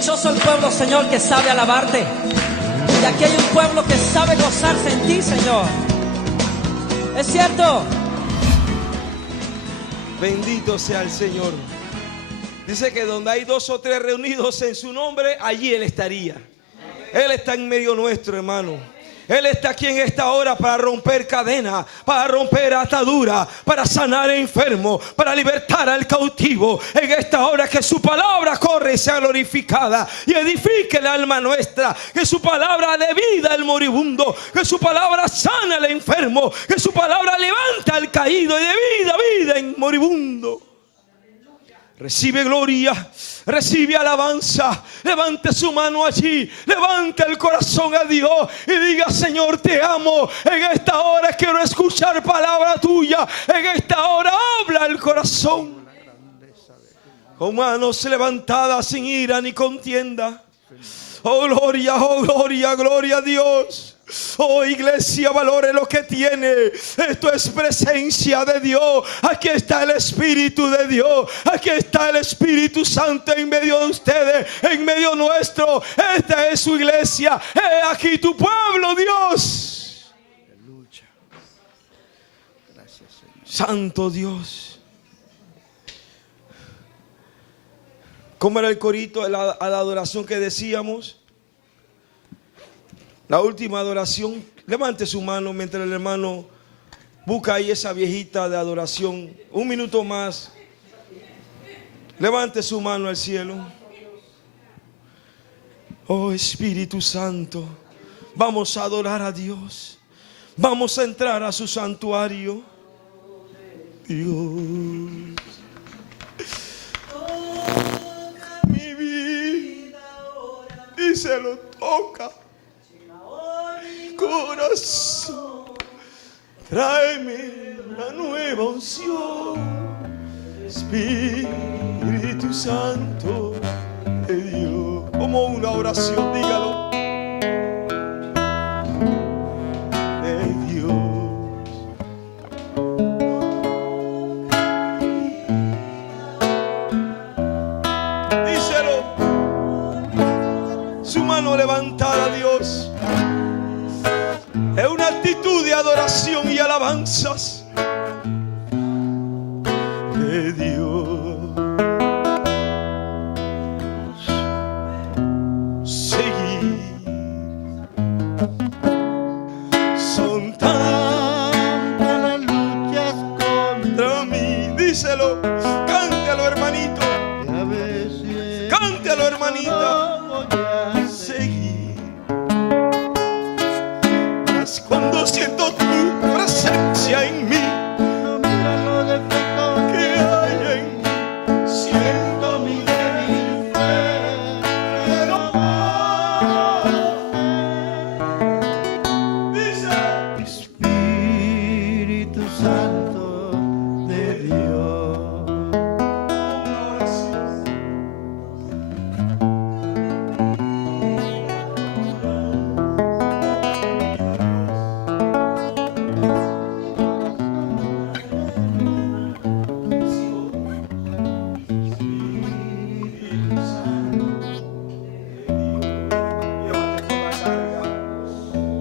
Dichoso el pueblo, Señor, que sabe alabarte. Y aquí hay un pueblo que sabe gozarse en ti, Señor. Es cierto. Bendito sea el Señor. Dice que donde hay 2 o 3 reunidos en su nombre, allí Él estaría. Él está en medio nuestro, hermano. Él está aquí en esta hora para romper cadenas, para romper ataduras, para sanar enfermos, para libertar al cautivo. En esta hora que su palabra corre y sea glorificada y edifique el alma nuestra. Que su palabra dé vida al moribundo, que su palabra sana al enfermo, que su palabra levanta al caído y dé vida en moribundo. Recibe gloria, recibe alabanza. Levante su mano allí, levante el corazón a Dios y diga: Señor, te amo. En esta hora quiero escuchar palabra tuya. En esta hora habla el corazón. Con manos levantadas, sin ira ni contienda. Oh gloria, gloria a Dios. Oh iglesia, valore lo que tiene. Esto es presencia de Dios. Aquí está el Espíritu de Dios. Aquí está el Espíritu Santo en medio de ustedes, en medio nuestro. Esta es su iglesia. He aquí tu pueblo, Dios. Gracias, Señor. Santo Dios. ¿Cómo era el corito a la adoración que decíamos? La última adoración. Levante su mano mientras el hermano busca ahí esa viejita de adoración. Un minuto más. Levante su mano al cielo. Oh Espíritu Santo, vamos a adorar a Dios. Vamos a entrar a su santuario. Dios, mi vida, díselo, toca. Corazón, tráeme una nueva unción. Espíritu Santo de Dios. Como una oración, dígalo. De Dios. Díselo. Su mano levantada a Dios. Es una actitud de adoración y alabanzas de Dios. Seguir. Son tantas las luchas contra mí. Díselo. Cántalo, hermanito. Cántalo, hermanita. Cuando siento tu presencia en mí, mira los defectos que hay en mí. Siento mi débil fe, pero dice: Espíritu Santo de Dios. Ahora sí.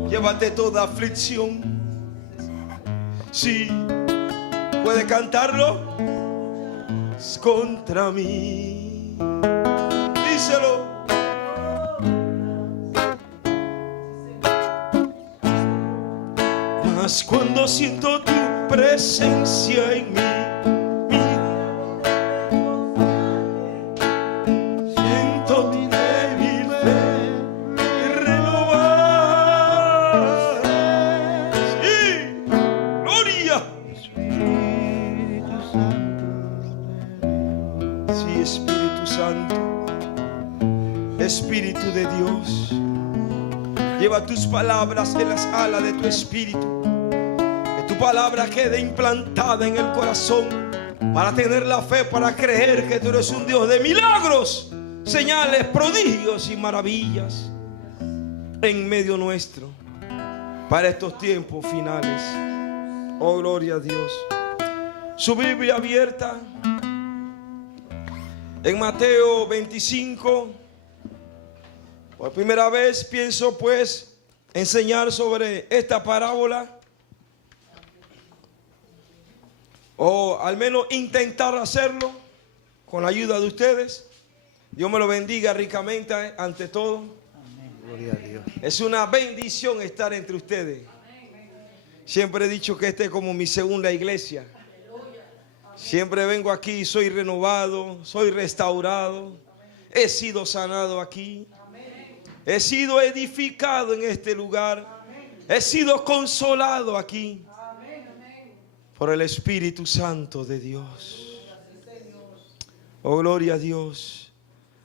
Llévate toda aflicción. Si puede cantarlo, es contra mí. Díselo. Mas cuando siento tu presencia en mí, Espíritu de Dios, lleva tus palabras en las alas de tu espíritu. Que tu palabra quede implantada en el corazón para tener la fe, para creer que tú eres un Dios de milagros, señales, prodigios y maravillas en medio nuestro para estos tiempos finales. Oh, gloria a Dios. Su Biblia abierta en Mateo 25. Por primera vez pienso pues enseñar sobre esta parábola, o al menos intentar hacerlo con la ayuda de ustedes. Dios me lo bendiga ricamente ante todo. Gloria a Dios. Es una bendición estar entre ustedes. Siempre he dicho que esta es como mi segunda iglesia. Siempre vengo aquí, soy renovado, soy restaurado, he sido sanado aquí, he sido edificado en este lugar, he sido consolado aquí por el Espíritu Santo de Dios. Oh, gloria a Dios.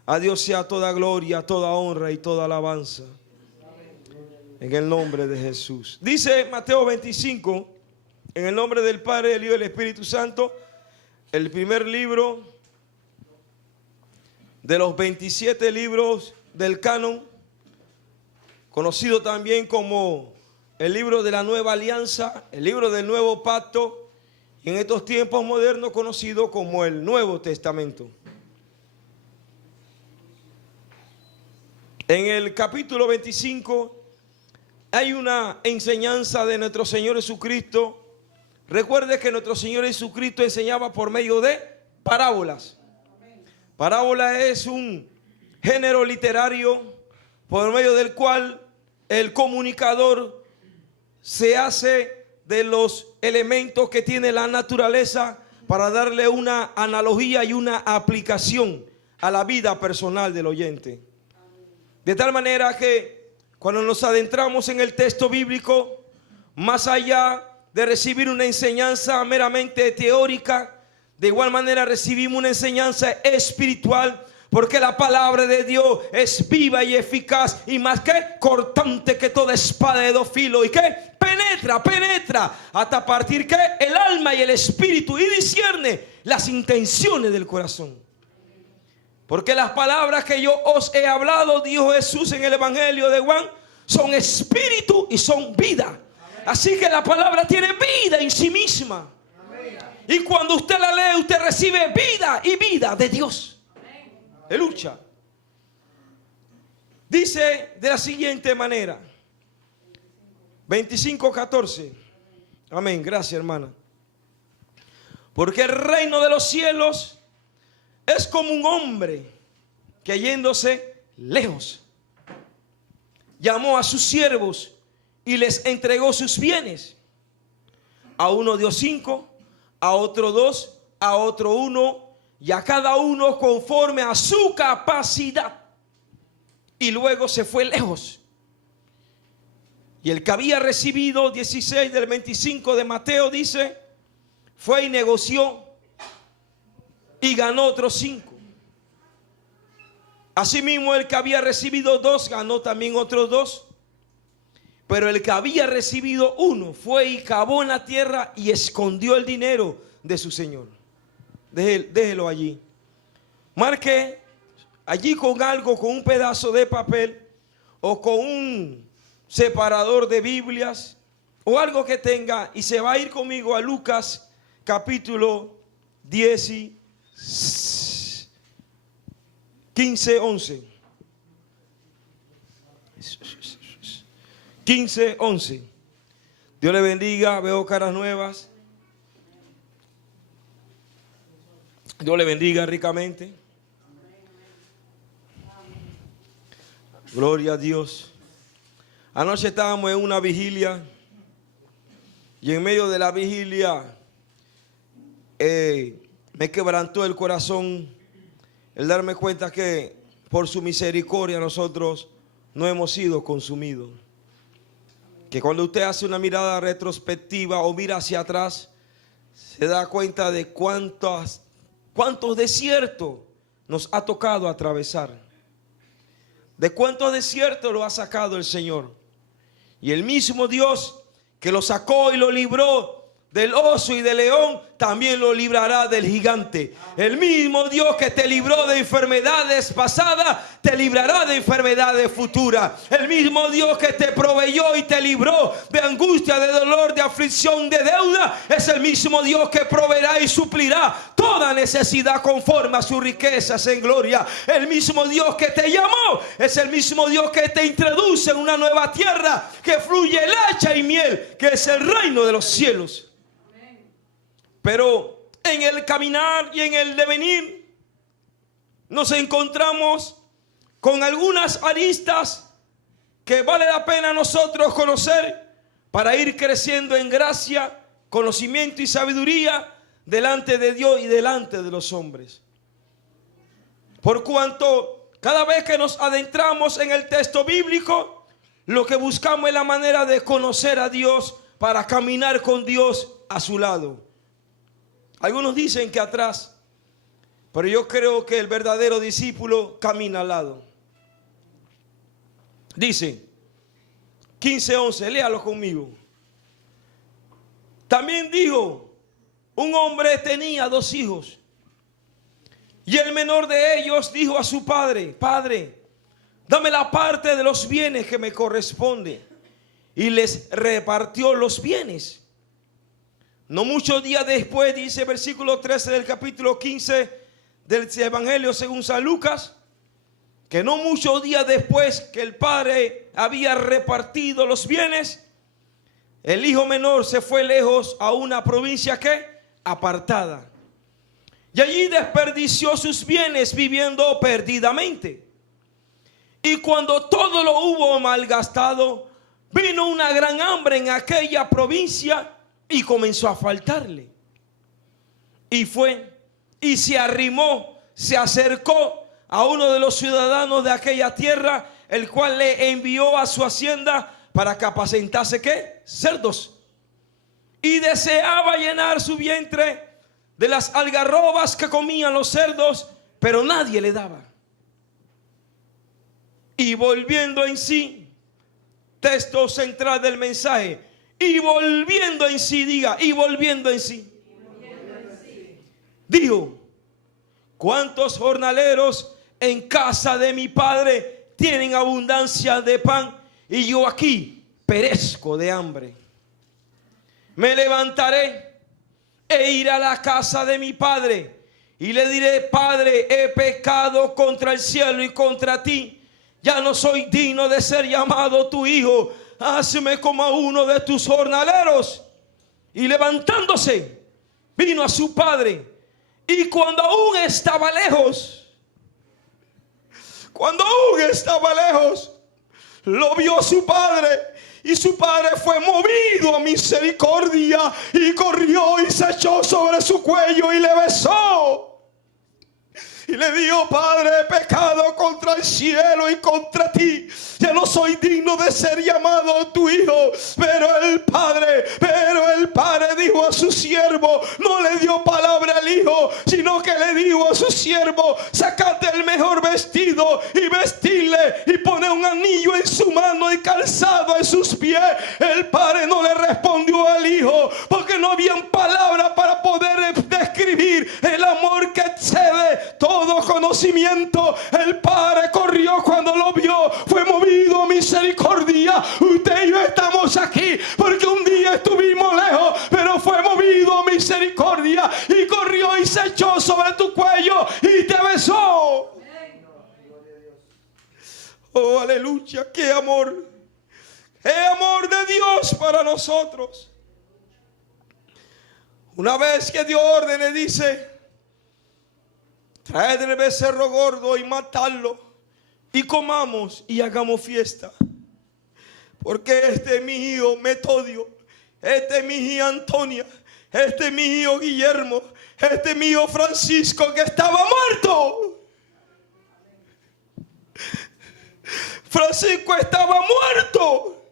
A Dios sea toda gloria, toda honra y toda alabanza. En el nombre de Jesús. Dice Mateo 25, en el nombre del Padre, del Hijo y del Espíritu Santo, el primer libro de los 27 libros del canon, conocido también como el libro de la Nueva Alianza, el libro del Nuevo Pacto, y en estos tiempos modernos conocido como el Nuevo Testamento. En el capítulo 25 hay una enseñanza de nuestro Señor Jesucristo. Recuerde que nuestro Señor Jesucristo enseñaba por medio de parábolas. Parábola es un género literario por medio del cual el comunicador se hace de los elementos que tiene la naturaleza para darle una analogía y una aplicación a la vida personal del oyente. De tal manera que cuando nos adentramos en el texto bíblico, más allá de recibir una enseñanza meramente teórica, de igual manera recibimos una enseñanza espiritual, porque la palabra de Dios es viva y eficaz y más que cortante que toda espada de dos filos, y que penetra hasta partir que el alma y el espíritu, y discierne las intenciones del corazón. Porque las palabras que yo os he hablado, dijo Jesús en el Evangelio de Juan, son espíritu y son vida. Así que la palabra tiene vida en sí misma. Y cuando usted la lee, usted recibe vida y vida de Dios. Aleluya. Dice de la siguiente manera, 25:14. Amén, gracias hermana. Porque el reino de los cielos es como un hombre que yéndose lejos, llamó a sus siervos y les entregó sus bienes. A uno dio 5, a otro 2, a otro 1, y a cada uno conforme a su capacidad. Y luego se fue lejos. Y el que había recibido 16 del 25 de Mateo dice, fue y negoció y ganó otros 5. Asimismo el que había recibido 2 ganó también otros 2. Pero el que había recibido 1 fue y cavó en la tierra y escondió el dinero de su señor. Déjelo allí. Marque allí con algo, con un pedazo de papel o con un separador de Biblias o algo que tenga, y se va a ir conmigo a Lucas capítulo 15:11. 15:11. Dios le bendiga, veo caras nuevas. Dios le bendiga ricamente. Gloria a Dios. Anoche estábamos en una vigilia y en medio de la vigilia me quebrantó el corazón el darme cuenta que por su misericordia nosotros no hemos sido consumidos. Que cuando usted hace una mirada retrospectiva o mira hacia atrás, se da cuenta de cuántos desiertos nos ha tocado atravesar. De cuántos desiertos lo ha sacado el Señor. Y el mismo Dios que lo sacó y lo libró del oso y del león, también lo librará del gigante. El mismo Dios que te libró de enfermedades pasadas, te librará de enfermedades futuras. El mismo Dios que te proveyó y te libró de angustia, de dolor, de aflicción, de deuda, es el mismo Dios que proveerá y suplirá toda necesidad conforme a sus riquezas en gloria. El mismo Dios que te llamó es el mismo Dios que te introduce en una nueva tierra que fluye leche y miel, que es el reino de los cielos. Pero en el caminar y en el devenir nos encontramos con algunas aristas que vale la pena nosotros conocer para ir creciendo en gracia, conocimiento y sabiduría delante de Dios y delante de los hombres. Por cuanto cada vez que nos adentramos en el texto bíblico, lo que buscamos es la manera de conocer a Dios para caminar con Dios a su lado. Algunos dicen que atrás, pero yo creo que el verdadero discípulo camina al lado. Dice 15:11, léalo conmigo. También dijo: un hombre tenía 2 hijos, y el menor de ellos dijo a su padre: Padre, dame la parte de los bienes que me corresponde. Y les repartió los bienes. No muchos días después, dice versículo 13 del capítulo 15 del Evangelio según San Lucas, que no muchos días después que el padre había repartido los bienes, el hijo menor se fue lejos a una provincia que apartada, y allí desperdició sus bienes viviendo perdidamente. Y cuando todo lo hubo malgastado, vino una gran hambre en aquella provincia y comenzó a faltarle. Y fue y se arrimó, se acercó a uno de los ciudadanos de aquella tierra, el cual le envió a su hacienda para que apacentase ¿qué? Cerdos. Y deseaba llenar su vientre de las algarrobas que comían los cerdos, pero nadie le daba. Y volviendo en sí, texto central del mensaje, y volviendo en sí, diga, y volviendo en sí, dijo: ¿cuántos jornaleros en casa de mi padre tienen abundancia de pan, y yo aquí perezco de hambre? Me levantaré e iré a la casa de mi padre, y le diré: Padre, he pecado contra el cielo y contra ti, ya no soy digno de ser llamado tu hijo, hazme como a uno de tus jornaleros. Y levantándose, vino a su padre, y cuando aún estaba lejos, lo vio su padre, y su padre fue movido a misericordia, y corrió y se echó sobre su cuello y le besó. Y le dijo: Padre, he pecado contra el cielo y contra ti, ya no soy digno de ser llamado tu hijo. Pero el padre dijo a su siervo, no le dio palabra al hijo, sino que le dijo a su siervo: sacate el mejor vestido y vestirle, y pone un anillo en su mano y calzado en sus pies. El padre no le respondió al hijo, porque no habían palabras para poder describir el amor que excede todo conocimiento. El padre corrió cuando lo vio, fue movido a misericordia. Usted y yo estamos aquí porque un día estuvimos lejos, pero fue movido a misericordia, y corrió y se echó sobre tu cuello y te besó. Oh, aleluya, qué amor, qué amor de Dios para nosotros. Una vez que dio órdenes, dice: traed el becerro gordo y matadlo, y comamos y hagamos fiesta, porque este es mi hijo Metodio, este es mi hija Antonia, este es mi hijo Guillermo, este es mi hijo Francisco, que estaba muerto. Francisco estaba muerto,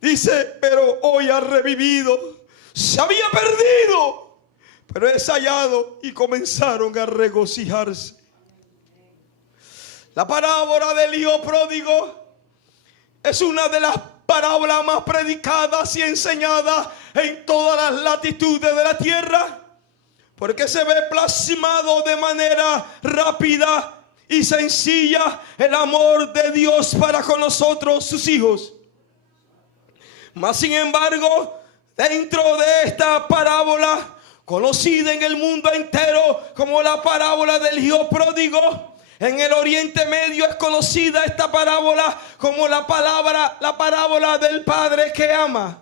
dice, pero hoy ha revivido. Se había perdido, pero es hallado, y comenzaron a regocijarse. La parábola del hijo pródigo es una de las parábolas más predicadas y enseñadas en todas las latitudes de la tierra, porque se ve plasmado de manera rápida y sencilla el amor de Dios para con nosotros, sus hijos. Mas sin embargo, dentro de esta parábola, conocida en el mundo entero como la parábola del hijo pródigo, en el Oriente Medio es conocida esta parábola como la parábola del padre que ama.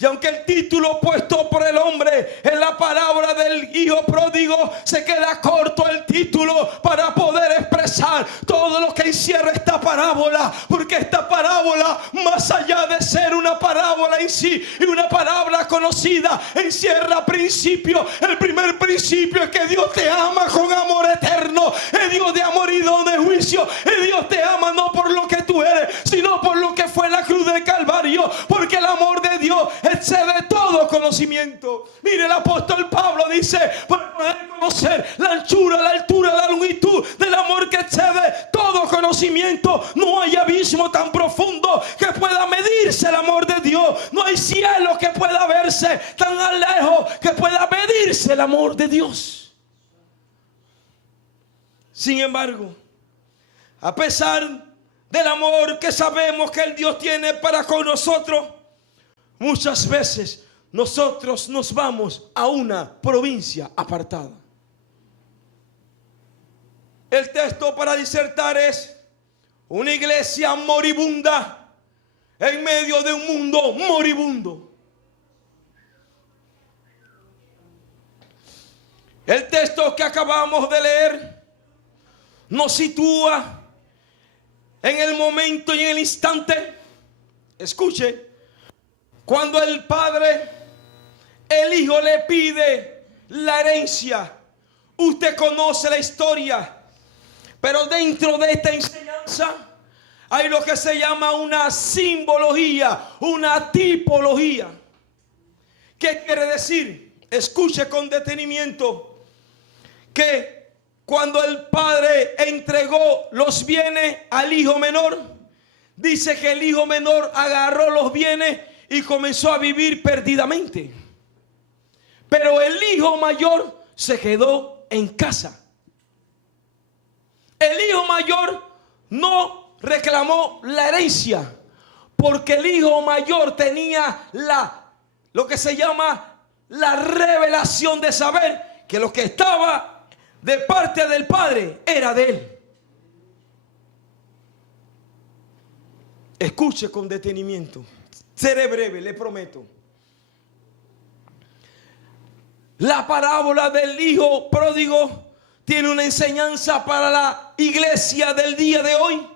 Y aunque el título puesto por el hombre es la parábola del hijo pródigo, se queda corto el título para poder expresar todo lo que encierra esta parábola. Porque esta parábola, más allá de ser una parábola en sí y una palabra conocida, encierra principios. El primer principio es que Dios te ama con amor eterno. Es Dios de amor y no de juicio. Es Dios te ama no por lo que tú eres, sino por lo que fue la cruz del Calvario. Porque el amor de Dios excede todo conocimiento. Mire, el apóstol Pablo dice: para poder conocer la anchura, la altura, la longitud del amor que excede todo conocimiento, no hay abismo tan profundo que pueda medirse el amor de Dios. No hay cielo que pueda verse tan lejos que pueda medirse el amor de Dios. Sin embargo, a pesar del amor que sabemos que el Dios tiene para con nosotros, muchas veces nosotros nos vamos a una provincia apartada. El texto para disertar es: una iglesia moribunda en medio de un mundo moribundo. El texto que acabamos de leer nos sitúa en el momento y en el instante, escuche, cuando el padre, el hijo le pide la herencia. Usted conoce la historia, pero dentro de esta enseñanza hay lo que se llama una simbología, una tipología. ¿Qué quiere decir? Escuche con detenimiento que cuando el padre entregó los bienes al hijo menor, dice que el hijo menor agarró los bienes y comenzó a vivir perdidamente. Pero el hijo mayor se quedó en casa. El hijo mayor no reclamó la herencia, porque el hijo mayor tenía lo que se llama la revelación de saber que lo que estaba de parte del padre era de él. Escuche con detenimiento. Seré breve, le prometo. La parábola del hijo pródigo tiene una enseñanza para la iglesia del día de hoy.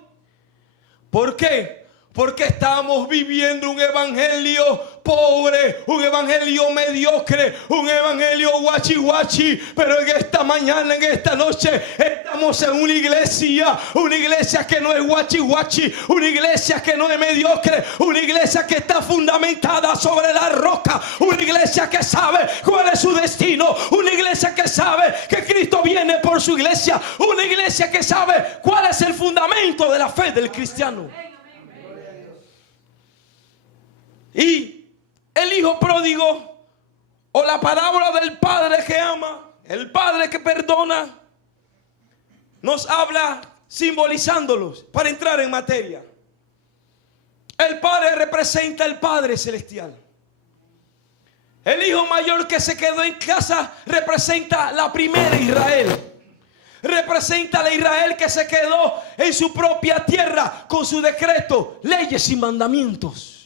¿Por qué? Porque estamos viviendo un evangelio pobre, un evangelio mediocre, un evangelio guachi guachi. Pero en esta mañana, en esta noche, estamos en una iglesia que no es guachi guachi, una iglesia que no es mediocre, una iglesia que está fundamentada sobre la roca, una iglesia que sabe cuál es su destino, una iglesia que sabe que Cristo viene por su iglesia, una iglesia que sabe cuál es el fundamento de la fe del cristiano. Y el hijo pródigo, o la parábola del padre que ama, el padre que perdona, nos habla simbolizándolos para entrar en materia. El padre representa al Padre Celestial. El hijo mayor que se quedó en casa representa la primera Israel. Representa la Israel que se quedó en su propia tierra con su decreto, leyes y mandamientos.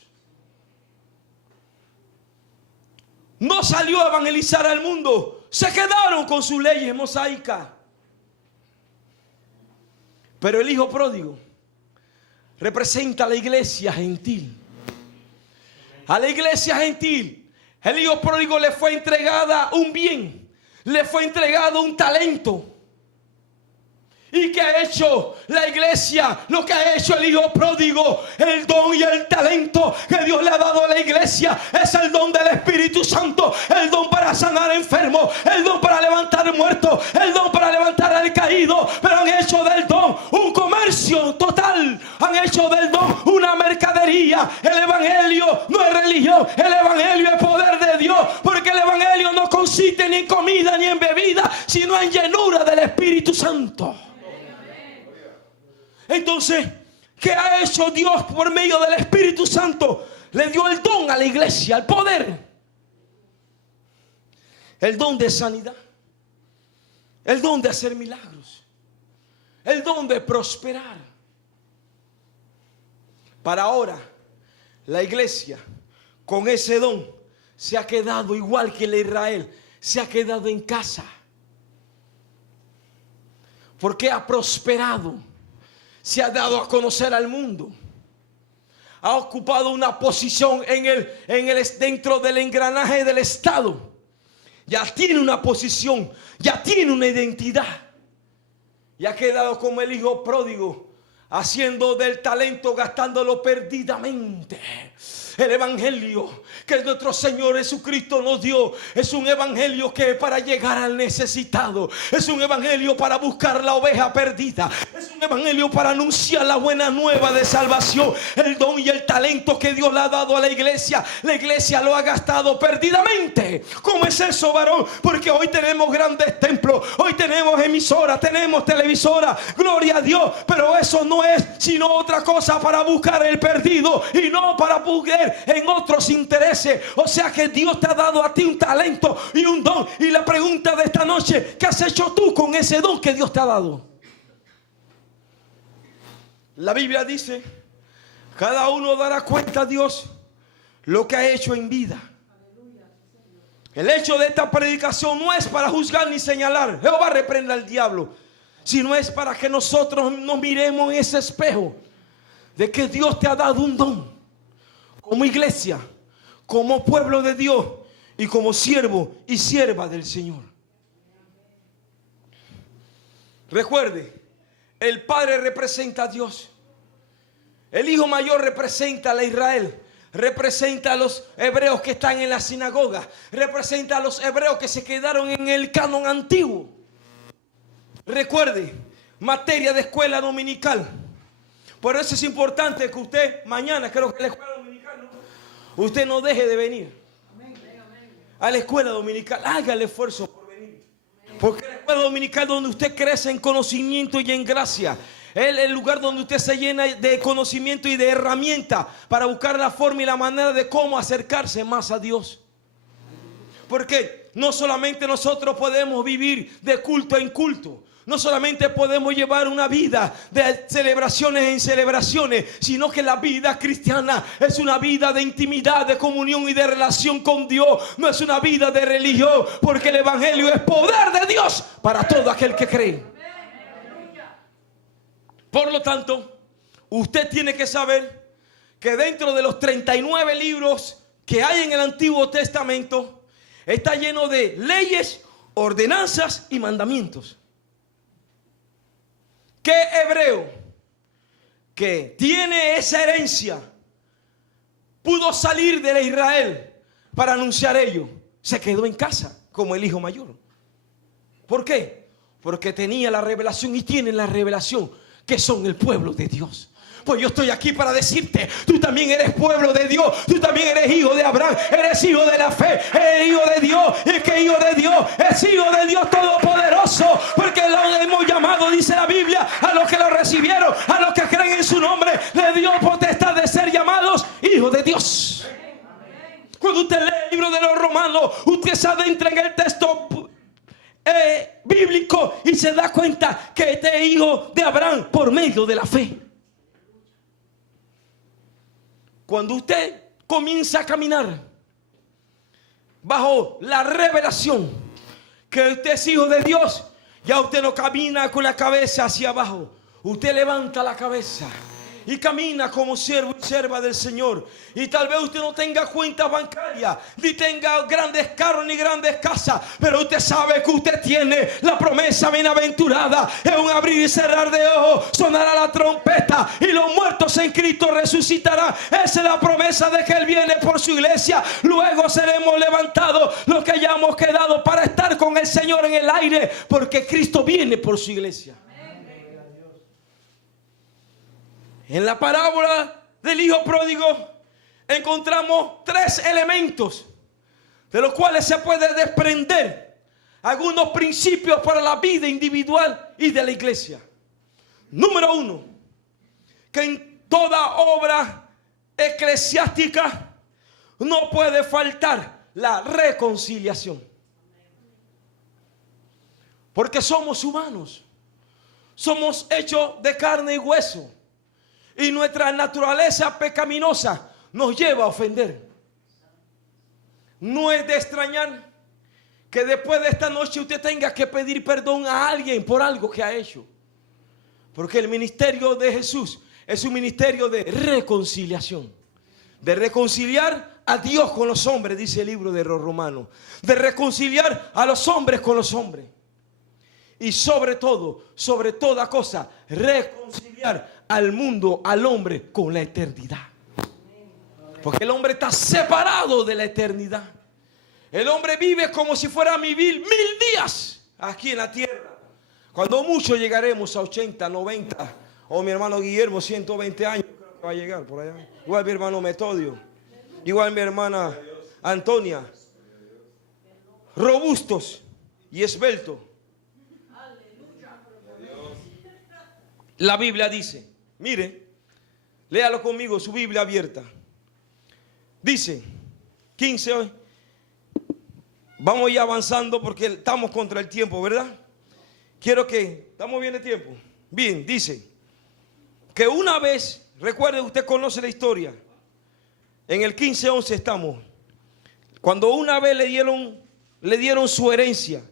No salió a evangelizar al mundo, se quedaron con sus leyes mosaicas. Pero el hijo pródigo representa a la iglesia gentil. A la iglesia gentil, el hijo pródigo le fue entregada un bien, le fue entregado un talento. ¿Y qué ha hecho la iglesia? Lo que ha hecho el hijo pródigo, el don y el talento que Dios le ha dado a la iglesia es el don del Espíritu Santo, el don para sanar enfermos, el don para levantar muertos, el don para levantar al caído. Pero han hecho del don un comercio total, han hecho del don una mercadería, iglesia, el evangelio no es religión, el evangelio es poder de Dios, porque el evangelio no consiste ni en comida ni en bebida, sino en llenura del Espíritu Santo. Entonces, ¿qué ha hecho Dios por medio del Espíritu Santo? Le dio el don a la iglesia, el poder, el don de sanidad, el don de hacer milagros, el don de prosperar. Para ahora, la iglesia con ese don se ha quedado igual que el Israel, se ha quedado en casa, porque ha prosperado, se ha dado a conocer al mundo, ha ocupado una posición dentro del engranaje del Estado. Ya tiene una posición, ya tiene una identidad. Y ha quedado como el hijo pródigo, haciendo del talento, gastándolo perdidamente. El evangelio que nuestro Señor Jesucristo nos dio es un evangelio que es para llegar al necesitado, es un evangelio para buscar la oveja perdida, es un evangelio para anunciar la buena nueva de salvación. El don y el talento que Dios le ha dado a la iglesia lo ha gastado perdidamente. ¿Cómo es eso, varón? Porque hoy tenemos grandes templos, hoy tenemos emisoras, tenemos televisoras, gloria a Dios, pero eso no es sino otra cosa para buscar el perdido y no para buscar en otros intereses. O sea que Dios te ha dado a ti un talento y un don. Y la pregunta de esta noche: ¿qué has hecho tú con ese don que Dios te ha dado? La Biblia dice: cada uno dará cuenta a Dios lo que ha hecho en vida. El hecho de esta predicación no es para juzgar ni señalar, Jehová reprenda al diablo, sino es para que nosotros nos miremos en ese espejo de que Dios te ha dado un don como iglesia, como pueblo de Dios y como siervo y sierva del Señor. Recuerde, el Padre representa a Dios, el Hijo Mayor representa a Israel, representa a los hebreos que están en la sinagoga, representa a los hebreos que se quedaron en el canon antiguo. Recuerde, materia de escuela dominical. Por eso es importante que usted mañana, creo que la escuela dominical, ¿no? Usted no deje de venir a la escuela dominical. Haga el esfuerzo por venir, porque la escuela dominical, donde usted crece en conocimiento y en gracia, es el lugar donde usted se llena de conocimiento y de herramientas para buscar la forma y la manera de cómo acercarse más a Dios. Porque no solamente nosotros podemos vivir de culto en culto, no solamente podemos llevar una vida de celebraciones en celebraciones, sino que la vida cristiana es una vida de intimidad, de comunión y de relación con Dios. No es una vida de religión, porque el evangelio es poder de Dios para todo aquel que cree. Por lo tanto, usted tiene que saber que dentro de los 39 libros que hay en el Antiguo Testamento, está lleno de leyes, ordenanzas y mandamientos. ¿Qué hebreo que tiene esa herencia pudo salir de Israel para anunciar ello? Se quedó en casa como el hijo mayor. ¿Por qué? Porque tenía la revelación y tiene la revelación que son el pueblo de Dios. Pues yo estoy aquí para decirte: tú también eres pueblo de Dios, tú también eres hijo de Abraham, eres hijo de la fe, eres hijo de Dios. Y que hijo de Dios es hijo de Dios Todopoderoso, porque lo hemos llamado, dice la Biblia, a los que lo recibieron, a los que creen en su nombre, le dio potestad de ser llamados hijos de Dios. Cuando usted lee el libro de los Romanos, usted se adentra en el texto bíblico y se da cuenta que este es hijo de Abraham por medio de la fe. Cuando usted comienza a caminar bajo la revelación que usted es hijo de Dios, ya usted no camina con la cabeza hacia abajo. Usted levanta la cabeza y camina como siervo y sierva del Señor. Y tal vez usted no tenga cuenta bancaria, ni tenga grandes carros ni grandes casas, pero usted sabe que usted tiene la promesa bienaventurada. En un abrir y cerrar de ojos sonará la trompeta y los muertos en Cristo resucitarán. Esa es la promesa de que Él viene por su iglesia. Luego seremos levantados los que hayamos quedado para estar con el Señor en el aire, porque Cristo viene por su iglesia. En la parábola del hijo pródigo encontramos tres elementos de los cuales se puede desprender algunos principios para la vida individual y de la iglesia. Número uno, que en toda obra eclesiástica no puede faltar la reconciliación. Porque somos humanos, somos hechos de carne y hueso, y nuestra naturaleza pecaminosa nos lleva a ofender. No es de extrañar que después de esta noche usted tenga que pedir perdón a alguien por algo que ha hecho. Porque el ministerio de Jesús es un ministerio de reconciliación. De reconciliar a Dios con los hombres, dice el libro de los Romanos. De reconciliar a los hombres con los hombres. Y sobre todo, sobre toda cosa, reconciliar al mundo, al hombre, con la eternidad. Porque el hombre está separado de la eternidad. El hombre vive como si fuera a vivir 1000 días aquí en la tierra. Cuando mucho llegaremos a 80, 90. O mi hermano Guillermo, 120 años. Creo que va a llegar por allá. Igual mi hermano Metodio. Igual mi hermana Antonia. Robustos y esbeltos. La Biblia dice, mire, léalo conmigo, su Biblia abierta. Dice, 15 hoy. Vamos ya avanzando porque estamos contra el tiempo, ¿verdad? Quiero que, ¿estamos bien de tiempo? Bien, dice, que una vez, recuerde, usted conoce la historia. En el 15:11 estamos. Cuando una vez le dieron su herencia.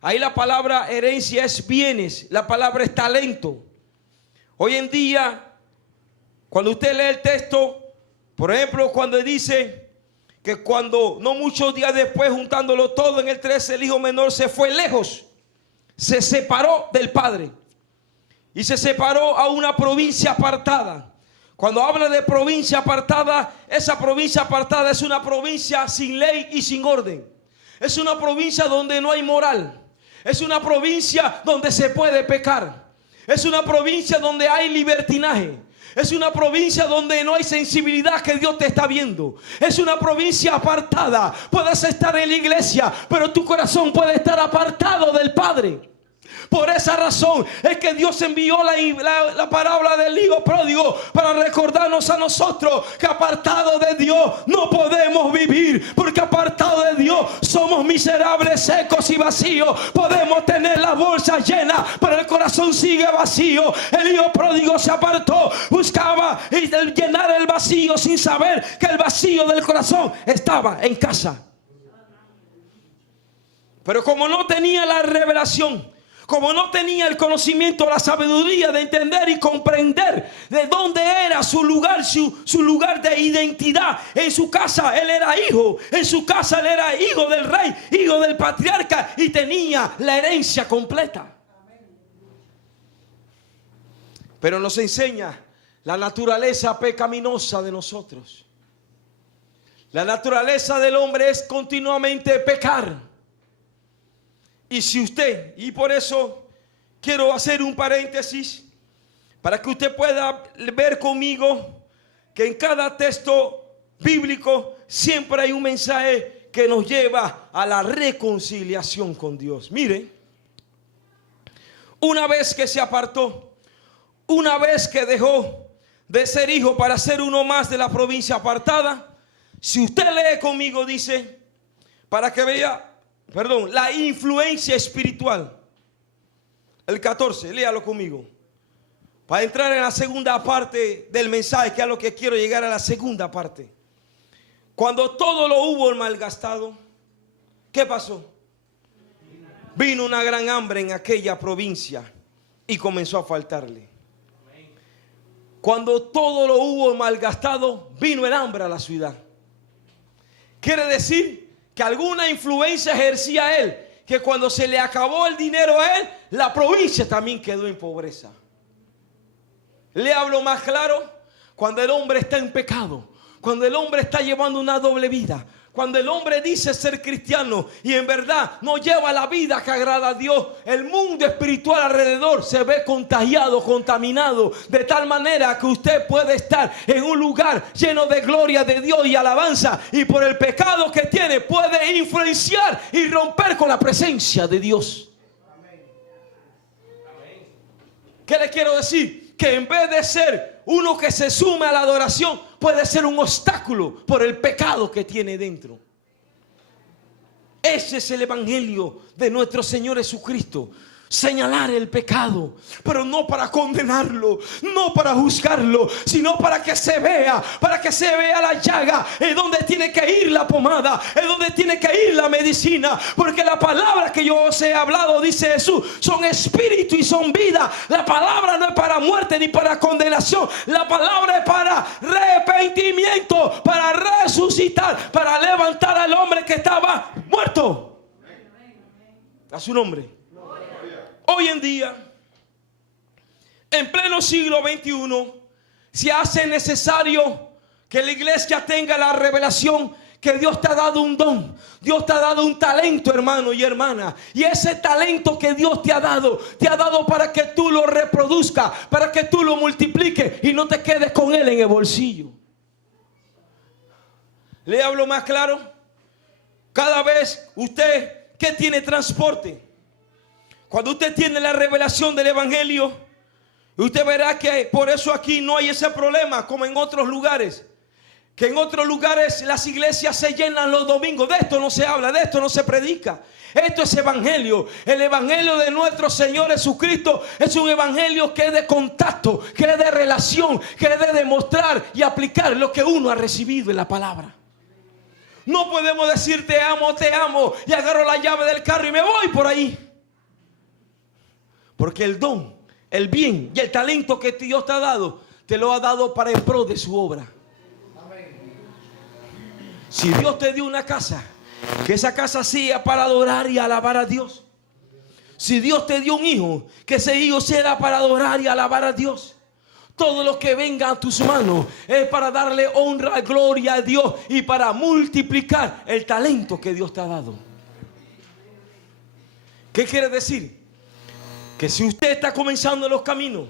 Ahí la palabra herencia es bienes, la palabra es talento. Hoy en día, cuando usted lee el texto, por ejemplo, cuando dice que cuando no muchos días después, juntándolo todo en el 13, el hijo menor se fue lejos, se separó del padre y se separó a una provincia apartada. Cuando habla de provincia apartada, esa provincia apartada es una provincia sin ley y sin orden. Es una provincia donde no hay moral. Es una provincia donde se puede pecar. Es una provincia donde hay libertinaje. Es una provincia donde no hay sensibilidad que Dios te está viendo. Es una provincia apartada. Puedes estar en la iglesia, pero tu corazón puede estar apartado del Padre. Por esa razón es que Dios envió la parábola del hijo pródigo para recordarnos a nosotros que apartado de Dios no podemos vivir, porque apartado de Dios somos miserables, secos y vacíos. Podemos tener la bolsa llena, pero el corazón sigue vacío. El hijo pródigo se apartó, buscaba llenar el vacío sin saber que el vacío del corazón estaba en casa. Pero como no tenía la revelación, como no tenía el conocimiento, la sabiduría de entender y comprender de dónde era su lugar, su lugar de identidad. En su casa él era hijo, en su casa él era hijo del rey, hijo del patriarca, y tenía la herencia completa. Pero nos enseña la naturaleza pecaminosa de nosotros. La naturaleza del hombre es continuamente pecar. Y si usted, y por eso quiero hacer un paréntesis, para que usted pueda ver conmigo que en cada texto bíblico siempre hay un mensaje que nos lleva a la reconciliación con Dios. Mire, una vez que se apartó, una vez que dejó de ser hijo para ser uno más de la provincia apartada, si usted lee conmigo, dice, para que vea, la influencia espiritual. El 14, léalo conmigo. Para entrar en la segunda parte del mensaje, que es a lo que quiero llegar, a la segunda parte. Cuando todo lo hubo malgastado, ¿qué pasó? Vino una gran hambre en aquella provincia y comenzó a faltarle. Cuando todo lo hubo malgastado, vino el hambre a la ciudad. Quiere decir que alguna influencia ejercía él, que cuando se le acabó el dinero a él, la provincia también quedó en pobreza. Le hablo más claro, cuando el hombre está en pecado, cuando el hombre está llevando una doble vida, cuando el hombre dice ser cristiano y en verdad no lleva la vida que agrada a Dios, el mundo espiritual alrededor se ve contagiado, contaminado, de tal manera que usted puede estar en un lugar lleno de gloria de Dios y alabanza, y por el pecado que tiene puede influenciar y romper con la presencia de Dios. ¿Qué le quiero decir? Que en vez de ser uno que se sume a la adoración, puede ser un obstáculo por el pecado que tiene dentro. Ese es el evangelio de nuestro Señor Jesucristo. Señalar el pecado, pero no para condenarlo, no para juzgarlo, sino para que se vea la llaga, es donde tiene que ir la pomada, es donde tiene que ir la medicina, porque la palabra que yo os he hablado, dice Jesús, son espíritu y son vida. La palabra no es para muerte ni para condenación, la palabra es para arrepentimiento, para resucitar, para levantar al hombre que estaba muerto. A su nombre. Hoy en día, en pleno siglo XXI, se hace necesario que la iglesia tenga la revelación que Dios te ha dado un don. Dios te ha dado un talento, hermano y hermana. Y ese talento que Dios te ha dado para que tú lo reproduzcas, para que tú lo multipliques y no te quedes con él en el bolsillo. ¿Le hablo más claro? Cada vez usted que tiene transporte, cuando usted tiene la revelación del evangelio, usted verá que por eso aquí no hay ese problema como en otros lugares. Que en otros lugares las iglesias se llenan los domingos. De esto no se habla, de esto no se predica. Esto es evangelio. El evangelio de nuestro Señor Jesucristo es un evangelio que es de contacto, que es de relación, que es de demostrar y aplicar lo que uno ha recibido en la palabra. No podemos decir te amo y agarro la llave del carro y me voy por ahí. Porque el don, el bien y el talento que Dios te ha dado, te lo ha dado para en pro de su obra. Si Dios te dio una casa, que esa casa sea para adorar y alabar a Dios. Si Dios te dio un hijo, que ese hijo sea para adorar y alabar a Dios. Todo lo que venga a tus manos es para darle honra y gloria a Dios y para multiplicar el talento que Dios te ha dado. ¿Qué quiere decir? Que si usted está comenzando los caminos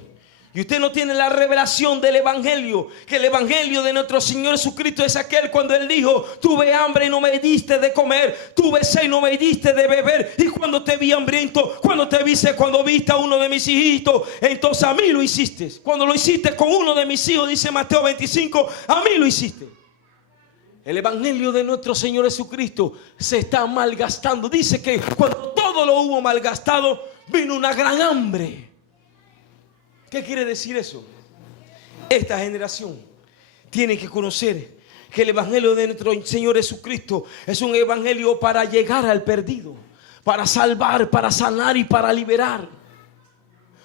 y usted no tiene la revelación del evangelio, que el evangelio de nuestro Señor Jesucristo es aquel cuando Él dijo: tuve hambre y no me diste de comer, tuve sed y no me diste de beber, y cuando te vi hambriento, cuando te vi sed, cuando viste a uno de mis hijitos, entonces a mí lo hiciste. Cuando lo hiciste con uno de mis hijos, dice Mateo 25, a mí lo hiciste. El evangelio de nuestro Señor Jesucristo se está malgastando. Dice que cuando todo lo hubo malgastado, vino una gran hambre. ¿Qué quiere decir eso? Esta generación tiene que conocer que el evangelio de nuestro Señor Jesucristo es un evangelio para llegar al perdido, para salvar, para sanar y para liberar.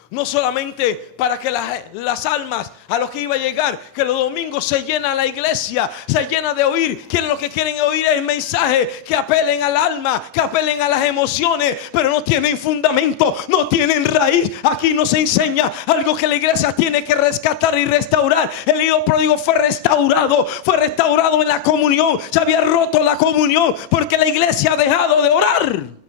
No solamente para que las almas a los que iba a llegar, que los domingos se llena la iglesia, se llena de oír. Lo que quieren oír es el mensaje que apelen al alma, que apelen a las emociones, pero no tienen fundamento, no tienen raíz. Aquí no se enseña algo que la iglesia tiene que rescatar y restaurar. El hijo pródigo fue restaurado en la comunión. Se había roto la comunión porque la iglesia ha dejado de orar.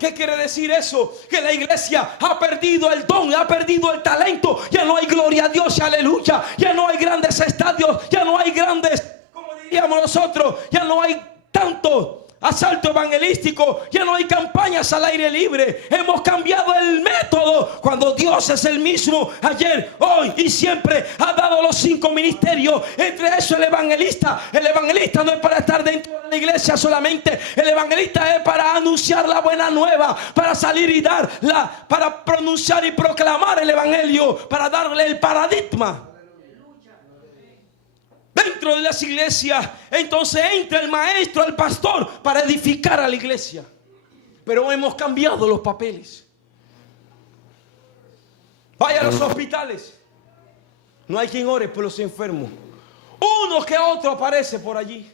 ¿Qué quiere decir eso? Que la iglesia ha perdido el don, ha perdido el talento. Ya no hay gloria a Dios y aleluya. Ya no hay grandes estadios, ya no hay grandes, como diríamos nosotros, ya no hay tanto asalto evangelístico, ya no hay campañas al aire libre. Hemos cambiado el método cuando Dios es el mismo ayer, hoy y siempre. Ha dado los 5 ministerios, entre eso el evangelista. El evangelista no es para estar dentro de la iglesia solamente. El evangelista es para anunciar la buena nueva, para salir y para pronunciar y proclamar el evangelio, para darle el paradigma dentro de las iglesias. Entonces entra el maestro, el pastor, para edificar a la iglesia. Pero hemos cambiado los papeles. Vaya a los hospitales, no hay quien ore por los enfermos. Uno que otro aparece por allí.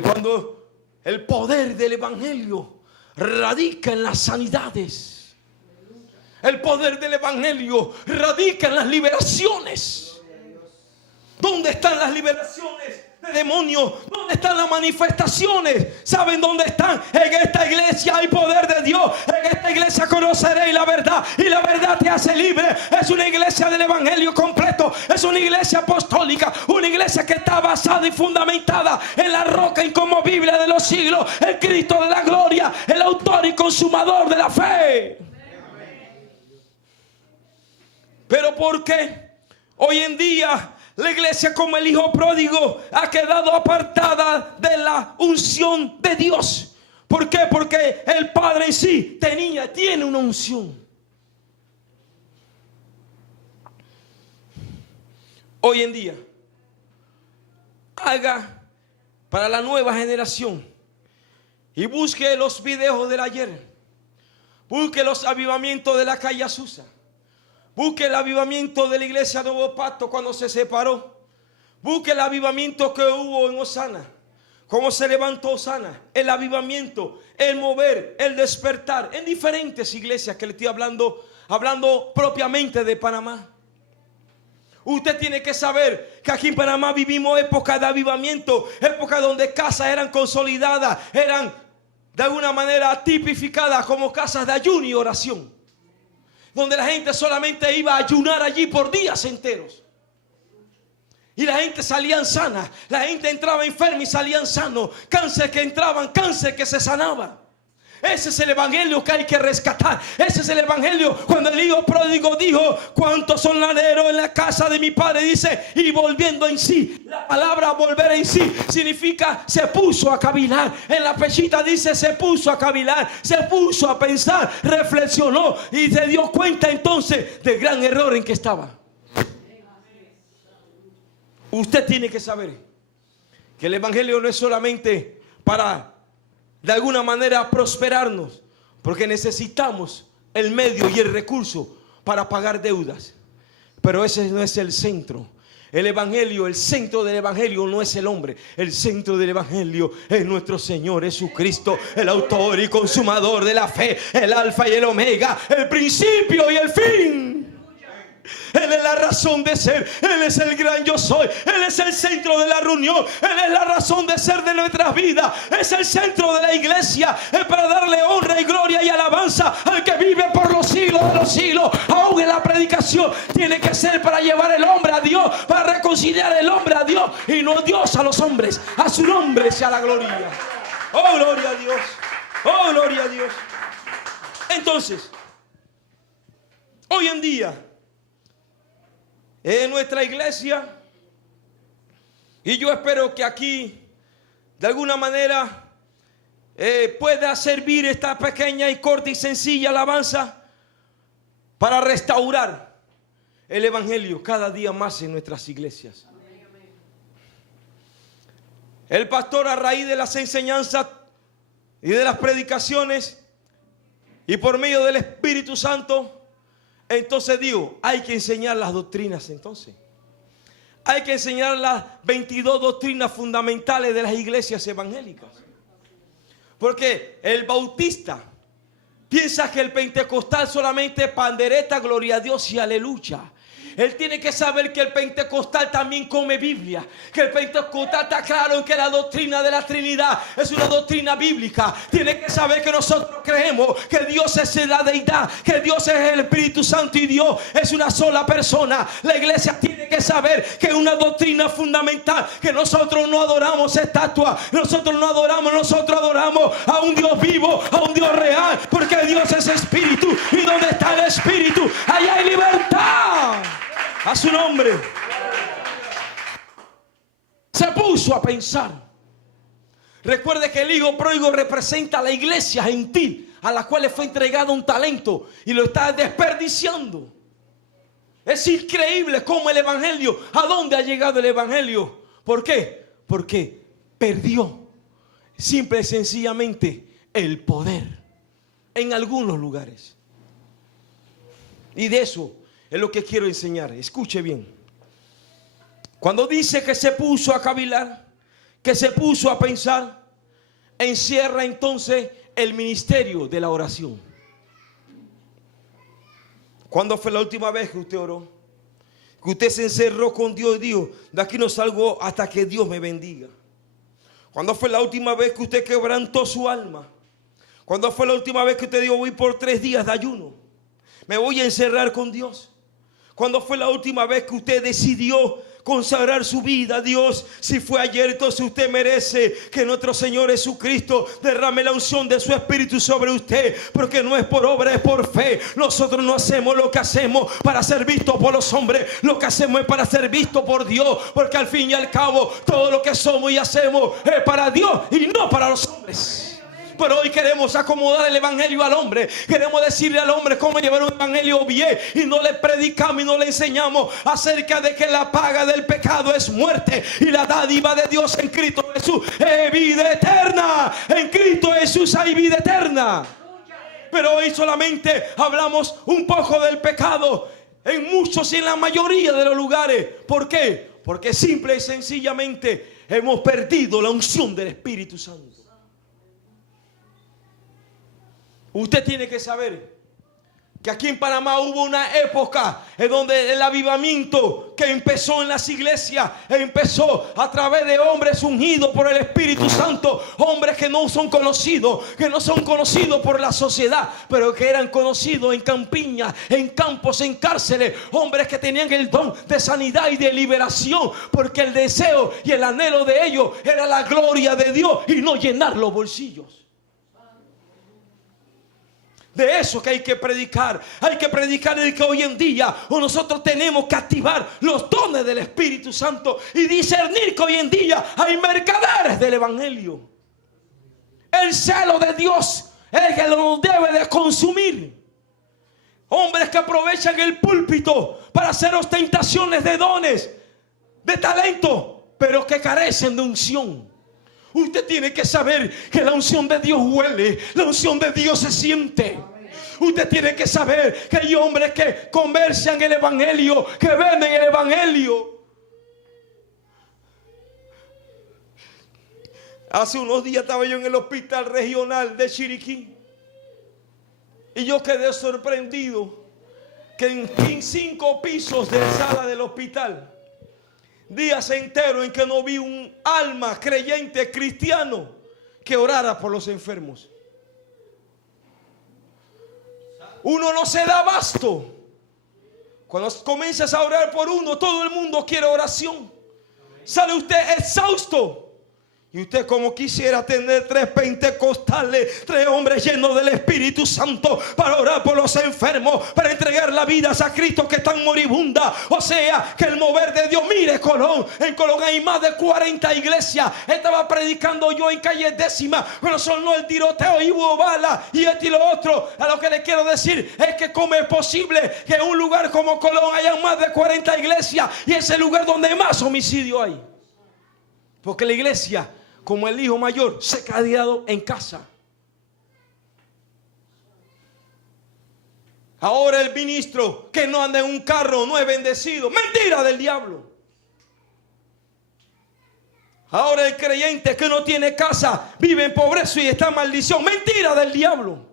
Cuando el poder del evangelio radica en las sanidades, el poder del evangelio radica en las liberaciones. ¿Dónde están las liberaciones de demonios? ¿Dónde están las manifestaciones? ¿Saben dónde están? En esta iglesia hay poder de Dios. En esta iglesia conoceréis la verdad y la verdad te hace libre. Es una iglesia del evangelio completo. Es una iglesia apostólica, una iglesia que está basada y fundamentada en la roca inconmovible de los siglos, el Cristo de la gloria, el autor y consumador de la fe. Pero ¿por qué hoy en día la iglesia, como el hijo pródigo, ha quedado apartada de la unción de Dios? ¿Por qué? Porque el Padre en sí tiene una unción. Hoy en día, haga para la nueva generación y busque los videos del ayer. Busque los avivamientos de la calle Azusa. Busque el avivamiento de la iglesia Nuevo Pacto cuando se separó. Busque el avivamiento que hubo en Osana. Cómo se levantó Osana. El avivamiento, el mover, el despertar. En diferentes iglesias que le estoy hablando propiamente de Panamá. Usted tiene que saber que aquí en Panamá vivimos época de avivamiento. Época donde casas eran consolidadas. Eran de alguna manera tipificadas como casas de ayuno y oración. Donde la gente solamente iba a ayunar allí por días enteros. Y la gente salía sana. La gente entraba enferma y salían sanos. Cáncer que entraban, cáncer que se sanaba. Ese es el evangelio que hay que rescatar. Ese es el evangelio. Cuando el hijo pródigo dijo: ¿cuántos son laneros en la casa de mi padre? Dice: y volviendo en sí. La palabra volver en sí significa se puso a cavilar. En la pechita dice se puso a cavilar. Se puso a pensar, reflexionó y se dio cuenta entonces del gran error en que estaba. Usted tiene que saber que el evangelio no es solamente para de alguna manera prosperarnos, porque necesitamos el medio y el recurso para pagar deudas. Pero ese no es el centro. El evangelio, el centro del evangelio no es el hombre. El centro del evangelio es nuestro Señor Jesucristo, el autor y consumador de la fe, el alfa y el omega, el principio y el fin. Él es la razón de ser. Él es el gran yo soy. Él es el centro de la reunión. Él es la razón de ser de nuestras vidas. Es el centro de la iglesia. Es para darle honra y gloria y alabanza al que vive por los siglos de los siglos. Aún en la predicación tiene que ser para llevar el hombre a Dios, para reconciliar el hombre a Dios y no Dios a los hombres. A su nombre sea la gloria. Oh, gloria a Dios. Oh, gloria a Dios. Entonces, hoy en día, en nuestra iglesia, y yo espero que aquí de alguna manera pueda servir esta pequeña y corta y sencilla alabanza para restaurar el evangelio cada día más en nuestras iglesias. El pastor, a raíz de las enseñanzas y de las predicaciones y por medio del Espíritu Santo, entonces digo, hay que enseñar las doctrinas entonces. Hay que enseñar las 22 doctrinas fundamentales de las iglesias evangélicas. Porque el bautista piensa que el pentecostal solamente pandereta, gloria a Dios y aleluya. Él tiene que saber que el pentecostal también come Biblia. Que el pentecostal está claro en que la doctrina de la Trinidad es una doctrina bíblica. Tiene que saber que nosotros creemos que Dios es la deidad, que Dios es el Espíritu Santo y Dios es una sola persona. La iglesia tiene que saber que es una doctrina fundamental, que nosotros no adoramos estatuas, nosotros no adoramos, nosotros adoramos a un Dios vivo, a un Dios real, porque Dios es espíritu y donde está el espíritu, allá hay libertad. A su nombre. Se puso a pensar. Recuerde que el hijo pródigo representa a la iglesia gentil, a la cual le fue entregado un talento y lo está desperdiciando. Es increíble cómo el evangelio, a dónde ha llegado el evangelio. ¿Por qué? Porque perdió simple y sencillamente el poder en algunos lugares. Y de eso es lo que quiero enseñar. Escuche bien. Cuando dice que se puso a cavilar, que se puso a pensar, encierra entonces el ministerio de la oración. ¿Cuándo fue la última vez que usted oró? que usted se encerró con Dios y dijo: de aquí no salgo hasta que Dios me bendiga? ¿Cuándo fue la última vez que usted quebrantó su alma? ¿Cuándo fue la última vez que usted dijo: voy por 3 días de ayuno, me voy a encerrar con Dios? ¿Cuándo fue la última vez que usted decidió consagrar su vida a Dios? Si fue ayer, entonces usted merece que nuestro Señor Jesucristo derrame la unción de su Espíritu sobre usted, porque no es por obra, es por fe. Nosotros no hacemos lo que hacemos para ser vistos por los hombres, lo que hacemos es para ser vistos por Dios, porque al fin y al cabo todo lo que somos y hacemos es para Dios y no para los hombres. Pero hoy queremos acomodar el evangelio al hombre. Queremos decirle al hombre cómo llevar un evangelio bien, y no le predicamos y no le enseñamos acerca de que la paga del pecado es muerte y la dádiva de Dios en Cristo Jesús es vida eterna. En Cristo Jesús hay vida eterna. Pero hoy solamente hablamos un poco del pecado en muchos y en la mayoría de los lugares. ¿Por qué? Porque simple y sencillamente hemos perdido la unción del Espíritu Santo. Usted tiene que saber que aquí en Panamá hubo una época en donde el avivamiento que empezó en las iglesias empezó a través de hombres ungidos por el Espíritu Santo, hombres que no son conocidos por la sociedad, pero que eran conocidos en campiñas, en campos, en cárceles, hombres que tenían el don de sanidad y de liberación, porque el deseo y el anhelo de ellos era la gloria de Dios y no llenar los bolsillos. De eso que hay que predicar. Hay que predicar de que hoy en día nosotros tenemos que activar los dones del Espíritu Santo y discernir que hoy en día hay mercaderes del evangelio. El celo de Dios es el que nos debe de consumir. Hombres que aprovechan el púlpito para hacer ostentaciones de dones, de talento, pero que carecen de unción. Usted tiene que saber que la unción de Dios huele, la unción de Dios se siente. Usted tiene que saber que hay hombres que comercian el evangelio, que venden el evangelio. Hace unos días estaba yo en el hospital regional de Chiriquí y yo quedé sorprendido que en 5 pisos de sala del hospital, días enteros en que no vi un alma creyente cristiano que orara por los enfermos. Uno no se da abasto. Cuando comienzas a orar por uno, todo el mundo quiere oración. Sale usted exhausto. Y usted como quisiera tener 3 pentecostales, 3 hombres llenos del Espíritu Santo para orar por los enfermos, para entregar la vida a Cristo que están moribunda. O sea, que el mover de Dios. Mire Colón, en Colón hay más de 40 iglesias. Estaba predicando yo en calle Décima, pero sonó el tiroteo y hubo balas y esto y lo otro. A lo que le quiero decir es que cómo es posible que en un lugar como Colón haya más de 40 iglesias y es el lugar donde más homicidio hay. Porque la iglesia, como el hijo mayor, se ha quedado en casa. Ahora el ministro que no anda en un carro no es bendecido. Mentira del diablo. Ahora el creyente que no tiene casa vive en pobreza y está en maldición. Mentira del diablo.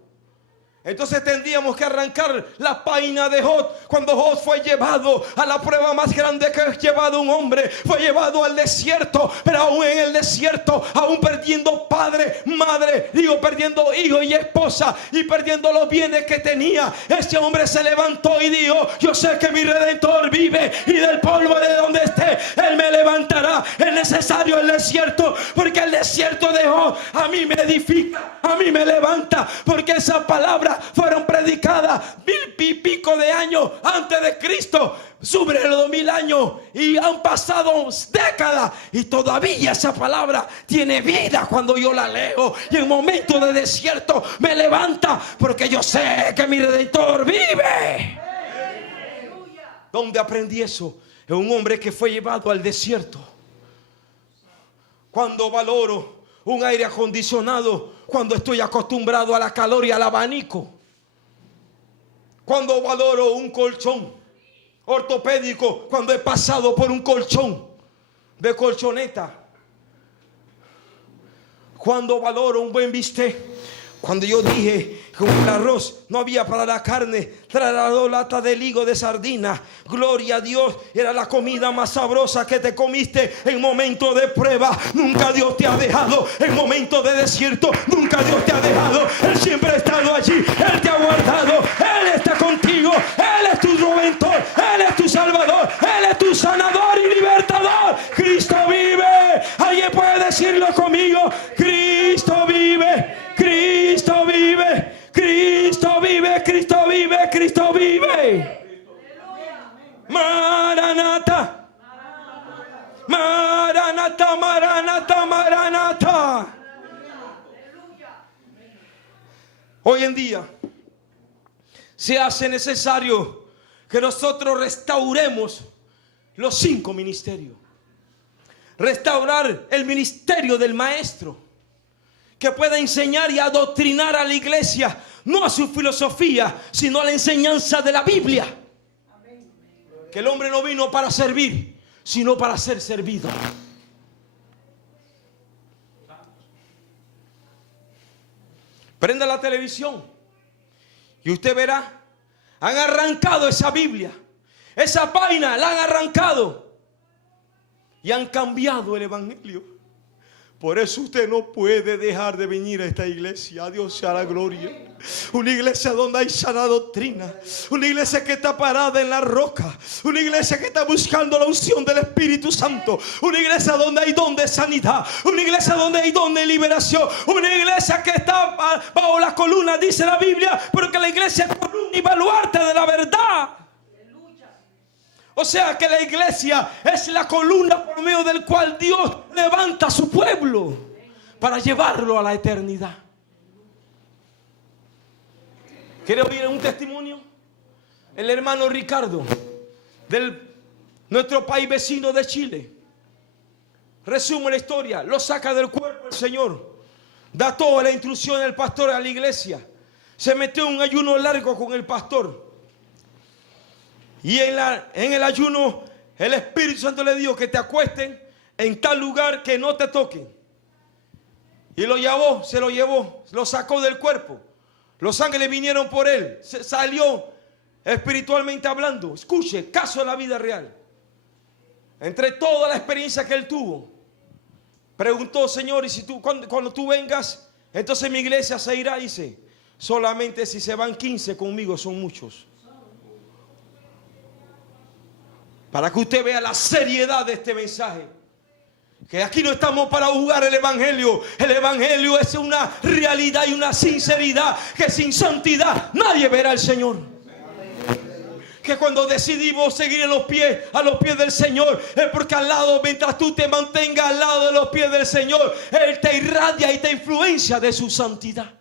Entonces tendríamos que arrancar la página de Job. Cuando Job fue llevado a la prueba más grande que ha llevado un hombre, fue llevado al desierto. Pero aún en el desierto, aún perdiendo padre, madre, perdiendo hijo y esposa, y perdiendo los bienes que tenía, este hombre se levantó y dijo: yo sé que mi Redentor vive, y del polvo de donde esté Él me levantará. Es necesario el desierto, porque el desierto de Job a mí me edifica, a mí me levanta, porque esa palabra fueron predicadas 1000 y pico de años antes de Cristo, sobre los 2000 años, y han pasado décadas y todavía esa palabra tiene vida cuando yo la leo. Y en momentos de desierto me levanta, porque yo sé que mi Redentor vive. ¿Dónde aprendí eso? En un hombre que fue llevado al desierto. Cuando valoro un aire acondicionado, cuando estoy acostumbrado a la calor y al abanico. Cuando valoro un colchón ortopédico, cuando he pasado por un colchón de colchoneta. Cuando valoro un buen bistec, Cuando yo dije que el arroz no había para la carne, trasladó lata de higo de sardina. Gloria a Dios, era la comida más sabrosa que te comiste en momento de prueba. Nunca Dios te ha dejado en momento de desierto. Nunca Dios te ha dejado. Él siempre ha estado allí. Él te ha guardado. Él está contigo. Él es tu redentor. Él es tu salvador. Él es tu sanador y libertador. Cristo vive. Alguien puede decirlo conmigo. Cristo vive. Cristo vive. Cristo vive. Cristo vive. Cristo vive. Maranata. Maranata. Maranata. Maranata. Hoy en día se hace necesario que nosotros restauremos los 5 ministerios. Restaurar el ministerio del maestro, que pueda enseñar y adoctrinar a la iglesia, no a su filosofía, sino a la enseñanza de la Biblia. Que el hombre no vino para servir, sino para ser servido. Prenda la televisión y usted verá, han arrancado esa Biblia, esa página la han arrancado y han cambiado el evangelio. Por eso usted no puede dejar de venir a esta iglesia. A Dios sea la gloria. Una iglesia donde hay sana doctrina. Una iglesia que está parada en la roca. Una iglesia que está buscando la unción del Espíritu Santo. Una iglesia donde hay don de sanidad. Una iglesia donde hay don de liberación. Una iglesia que está bajo la columna, dice la Biblia, porque la iglesia es columna y baluarte de la verdad. O sea que la iglesia es la columna por medio del cual Dios levanta a su pueblo para llevarlo a la eternidad. ¿Quiere oír un testimonio? El hermano Ricardo, de nuestro país vecino de Chile. Resumo la historia. Lo saca del cuerpo el Señor. Da toda la instrucción al pastor a la iglesia. Se metió en un ayuno largo con el pastor. Y en el ayuno el Espíritu Santo le dijo que te acuesten en tal lugar que no te toquen. Y lo llevó, se lo llevó, lo sacó del cuerpo. Los ángeles vinieron por él, se salió espiritualmente hablando. Escuche, caso de la vida real. Entre toda la experiencia que él tuvo, preguntó: Señor, y si tú, cuando tú vengas, entonces mi iglesia se irá. Dice: solamente si se van 15 conmigo son muchos. Para que usted vea la seriedad de este mensaje. Que aquí no estamos para jugar el evangelio. El evangelio es una realidad y una sinceridad. Que sin santidad nadie verá al Señor. Que cuando decidimos seguir a los pies del Señor, es porque al lado, mientras tú te mantengas al lado de los pies del Señor, Él te irradia y te influencia de su santidad.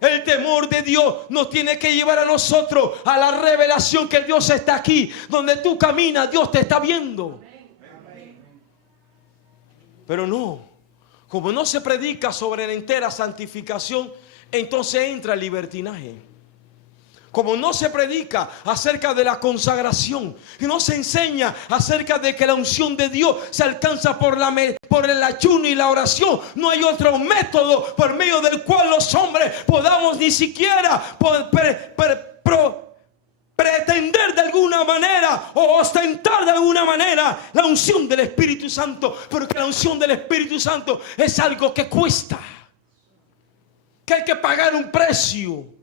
El temor de Dios nos tiene que llevar a nosotros a la revelación que Dios está aquí. Donde tú caminas, Dios te está viendo. Pero no, como no se predica sobre la entera santificación, entonces entra el libertinaje. Como no se predica acerca de la consagración, y no se enseña acerca de que la unción de Dios se alcanza por el ayuno y la oración, no hay otro método por medio del cual los hombres podamos ni siquiera pretender de alguna manera o ostentar de alguna manera la unción del Espíritu Santo. Porque la unción del Espíritu Santo es algo que cuesta, que hay que pagar un precio.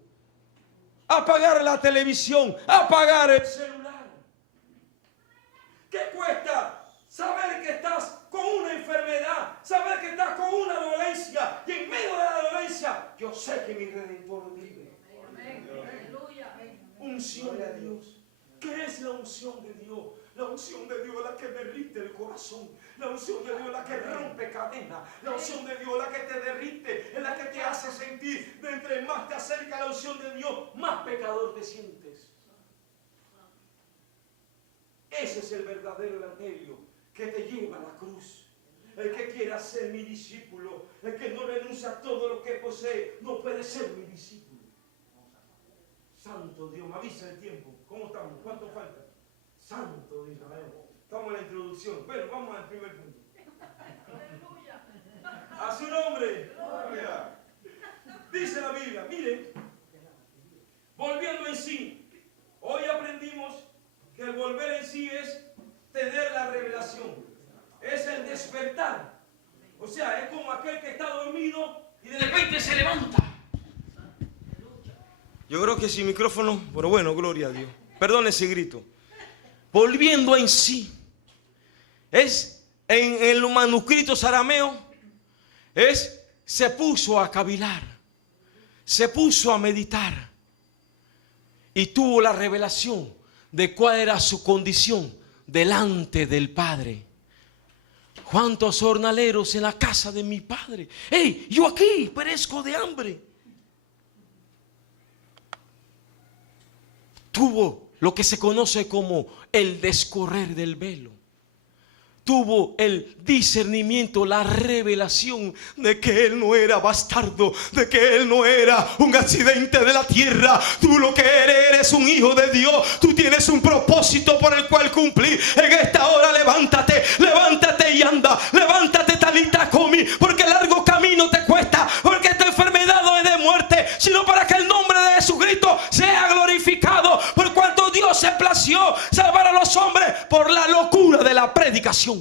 Apagar la televisión, apagar el celular. ¿Qué cuesta saber que estás con una enfermedad? Saber que estás con una dolencia. Y en medio de la dolencia, yo sé que mi Redentor vive. Unción de Dios. ¿Qué es la unción de Dios? La unción de Dios es la que derrite el corazón. La unción de Dios es la que rompe cadenas. La unción de Dios es la que te derrite, es la que te hace sentir. De entre más te acerca la unción de Dios, más pecador te sientes. Ese es el verdadero evangelio que te lleva a la cruz. El que quiera ser mi discípulo, el que no renuncia a todo lo que posee, no puede ser mi discípulo. Santo Dios, me avisa el tiempo. ¿Cómo estamos? ¿Cuánto falta? Santo de Israel. Estamos en la introducción. Bueno, vamos al primer punto. A su nombre. Gloria. dice la Biblia? Miren, volviendo en sí. Hoy aprendimos que el volver en sí es tener la revelación. Es el despertar. O sea, es como aquel que está dormido y de repente se levanta. Yo creo que sin micrófono, pero bueno, gloria a Dios. Perdón ese grito. Volviendo en sí. Es en los manuscritos arameos. Se puso a cavilar. Se puso a meditar. Y tuvo la revelación de cuál era su condición delante del Padre. ¿Cuántos jornaleros en la casa de mi Padre? ¡Hey! Yo aquí perezco de hambre. Tuvo lo que se conoce como el descorrer del velo. Tuvo el discernimiento, la revelación de que él no era bastardo, de que él no era un accidente de la tierra. Tú lo que eres un hijo de Dios. Tú tienes un propósito por el cual cumplir. En esta hora levántate, levántate y anda. Levántate, Talita Komi, porque largo camino te cuesta, porque esta enfermedad no es de muerte, sino para que el nombre de Jesucristo sea glorificado, por cuanto Dios se plació salvar a los hombres por la locura de la predicación.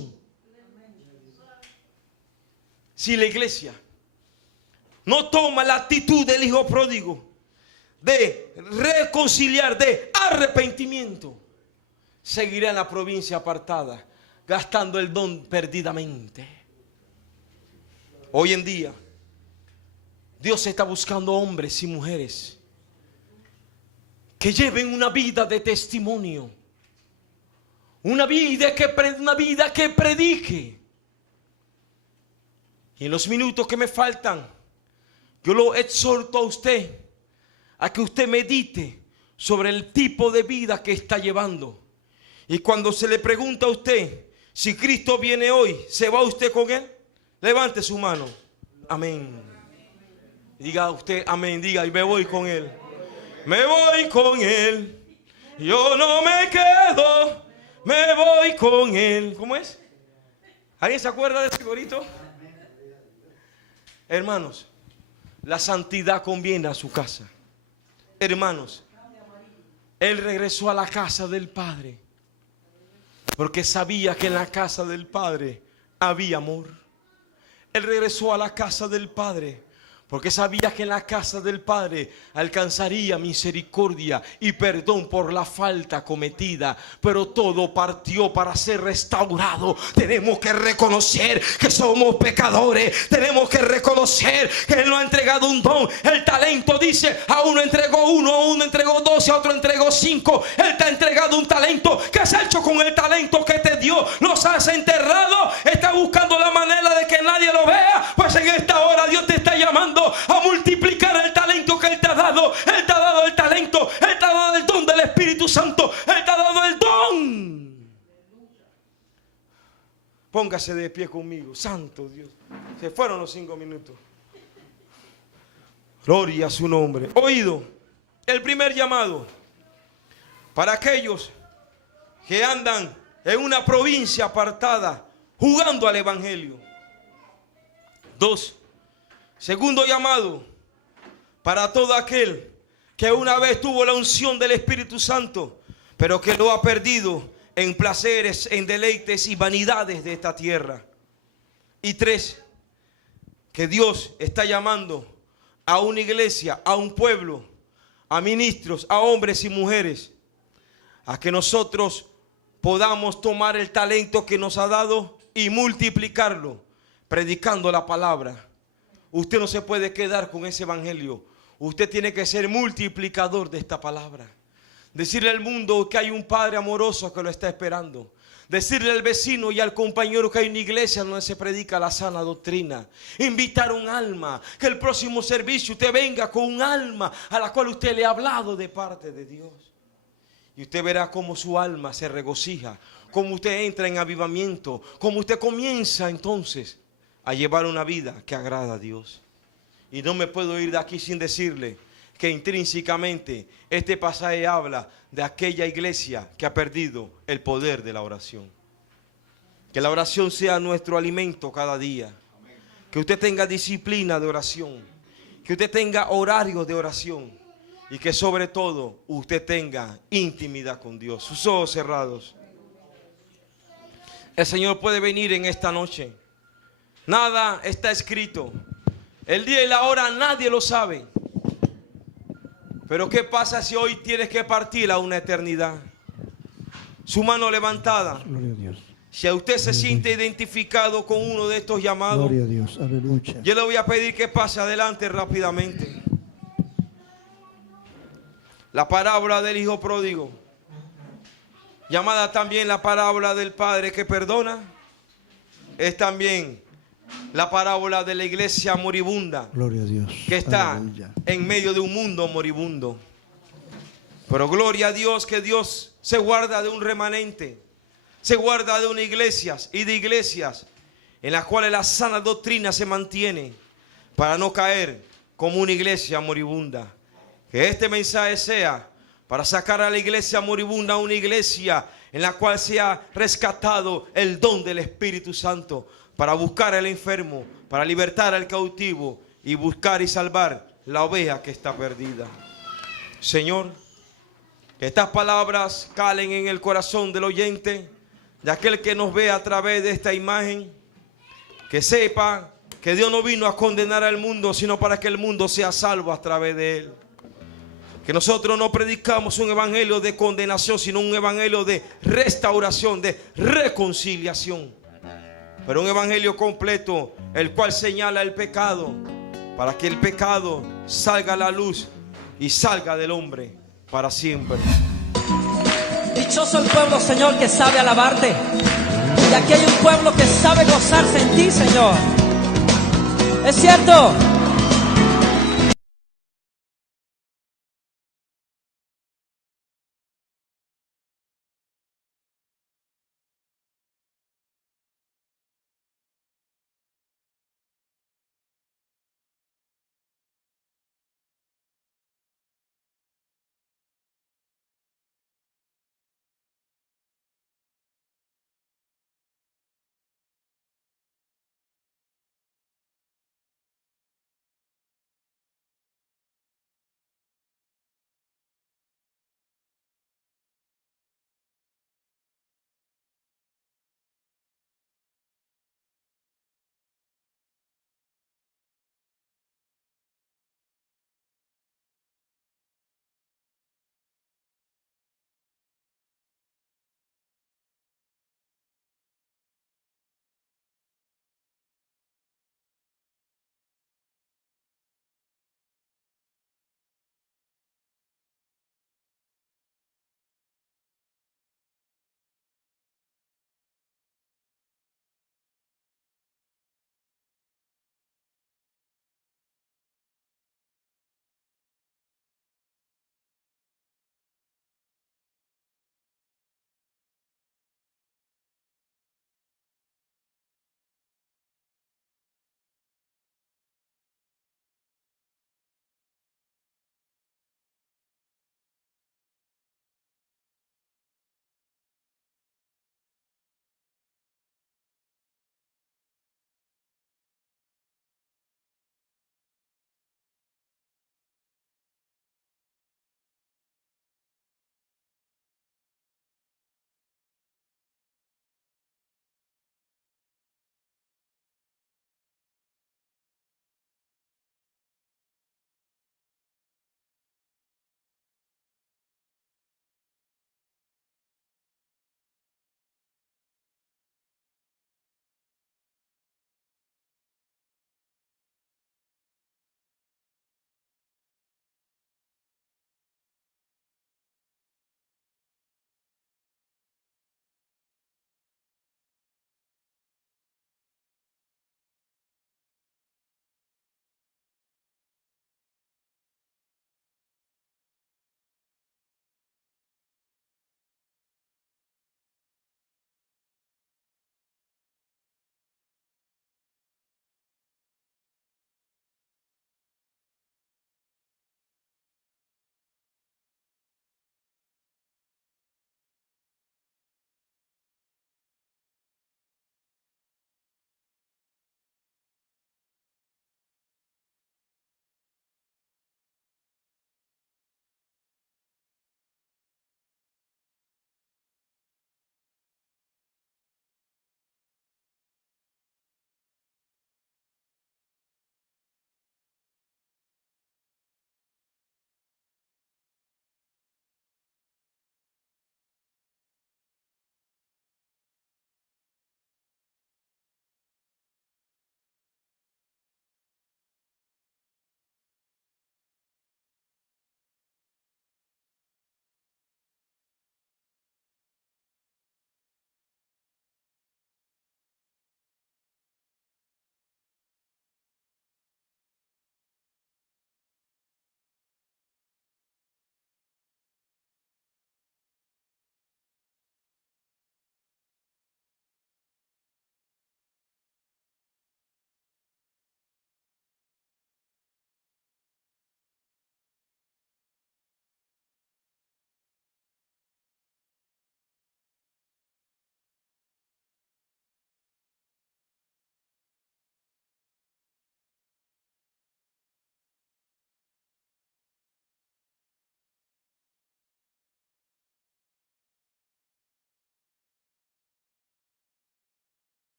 Si la iglesia no toma la actitud del hijo pródigo de reconciliar, de arrepentimiento, seguirá en la provincia apartada, gastando el don perdidamente. Hoy en día, Dios está buscando hombres y mujeres que lleven una vida de testimonio, una vida que predique. Y en los minutos que me faltan, yo lo exhorto a usted a que usted medite sobre el tipo de vida que está llevando. Y cuando se le pregunta a usted si Cristo viene hoy, ¿se va usted con él? Levante su mano. Amén. Diga usted amén, diga, y me voy con él. Me voy con él. Yo no me quedo, me voy con él. ¿Cómo es? ¿Alguien se acuerda de ese corito? Hermanos, la santidad conviene a su casa. Hermanos, él regresó a la casa del Padre porque sabía que en la casa del Padre había amor. Él regresó a la casa del Padre porque sabía que en la casa del Padre alcanzaría misericordia y perdón por la falta cometida. Pero todo partió para ser restaurado. Tenemos que reconocer que somos pecadores. Tenemos que reconocer que Él nos ha entregado un don. El talento, dice, a uno entregó uno, a uno entregó 12, a otro entregó 5. Él te ha entregado un talento. ¿Qué has hecho con el talento que te dio? ¿Los has enterrado? ¿Estás buscando la manera de que nadie lo vea? Pues en esta hora Dios te está llamando a multiplicar el talento que Él te ha dado. Él te ha dado el talento, Él te ha dado el don del Espíritu Santo, Él te ha dado el don. Póngase de pie conmigo, santo Dios. Se fueron los 5 minutos. Gloria a su nombre. Oído, el primer llamado para aquellos que andan en una provincia apartada jugando al evangelio. 2. Segundo llamado para todo aquel que una vez tuvo la unción del Espíritu Santo, pero que lo ha perdido en placeres, en deleites y vanidades de esta tierra. Y 3, que Dios está llamando a una iglesia, a un pueblo, a ministros, a hombres y mujeres, a que nosotros podamos tomar el talento que nos ha dado y multiplicarlo, predicando la palabra. Usted no se puede quedar con ese evangelio. Usted tiene que ser multiplicador de esta palabra. Decirle al mundo que hay un Padre amoroso que lo está esperando. Decirle al vecino y al compañero que hay una iglesia donde se predica la sana doctrina. Invitar un alma. Que el próximo servicio usted venga con un alma a la cual usted le ha hablado de parte de Dios. Y usted verá cómo su alma se regocija. Cómo usted entra en avivamiento. Cómo usted comienza entonces a llevar una vida que agrada a Dios. Y no me puedo ir de aquí sin decirle que intrínsecamente este pasaje habla de aquella iglesia que ha perdido el poder de la oración. Que la oración sea nuestro alimento cada día. Que usted tenga disciplina de oración. Que que usted tenga horario de oración y que sobre todo usted tenga intimidad con Dios. Sus ojos cerrados. El Señor puede venir en esta noche. Nada está escrito. El día y la hora nadie lo sabe. Pero ¿qué pasa si hoy tienes que partir a una eternidad? Su mano levantada. Gloria a Dios. Si a usted se siente identificado con uno de estos llamados, Gloria a Dios. Aleluya. yo le voy a pedir que pase adelante rápidamente. La parábola del hijo pródigo, llamada también la parábola del padre que perdona, es también la parábola de la iglesia moribunda, Gloria a Dios. que está Aleluya. en medio de un mundo moribundo. Pero gloria a Dios que Dios se guarda de un remanente, se guarda de una iglesia y de iglesias en las cuales la sana doctrina se mantiene para no caer como una iglesia moribunda. Que este mensaje sea para sacar a la iglesia moribunda una iglesia en la cual se ha rescatado el don del Espíritu Santo, para buscar al enfermo, para libertar al cautivo y buscar y salvar la oveja que está perdida. Señor, que estas palabras calen en el corazón del oyente, de aquel que nos ve a través de esta imagen, que sepa que Dios no vino a condenar al mundo, sino para que el mundo sea salvo a través de él. Que nosotros no predicamos un evangelio de condenación, sino un evangelio de restauración, de reconciliación. Pero un evangelio completo, el cual señala el pecado, para que el pecado salga a la luz y salga del hombre para siempre. Dichoso el pueblo, Señor, que sabe alabarte. Y aquí hay un pueblo que sabe gozarse en ti, Señor. Es cierto.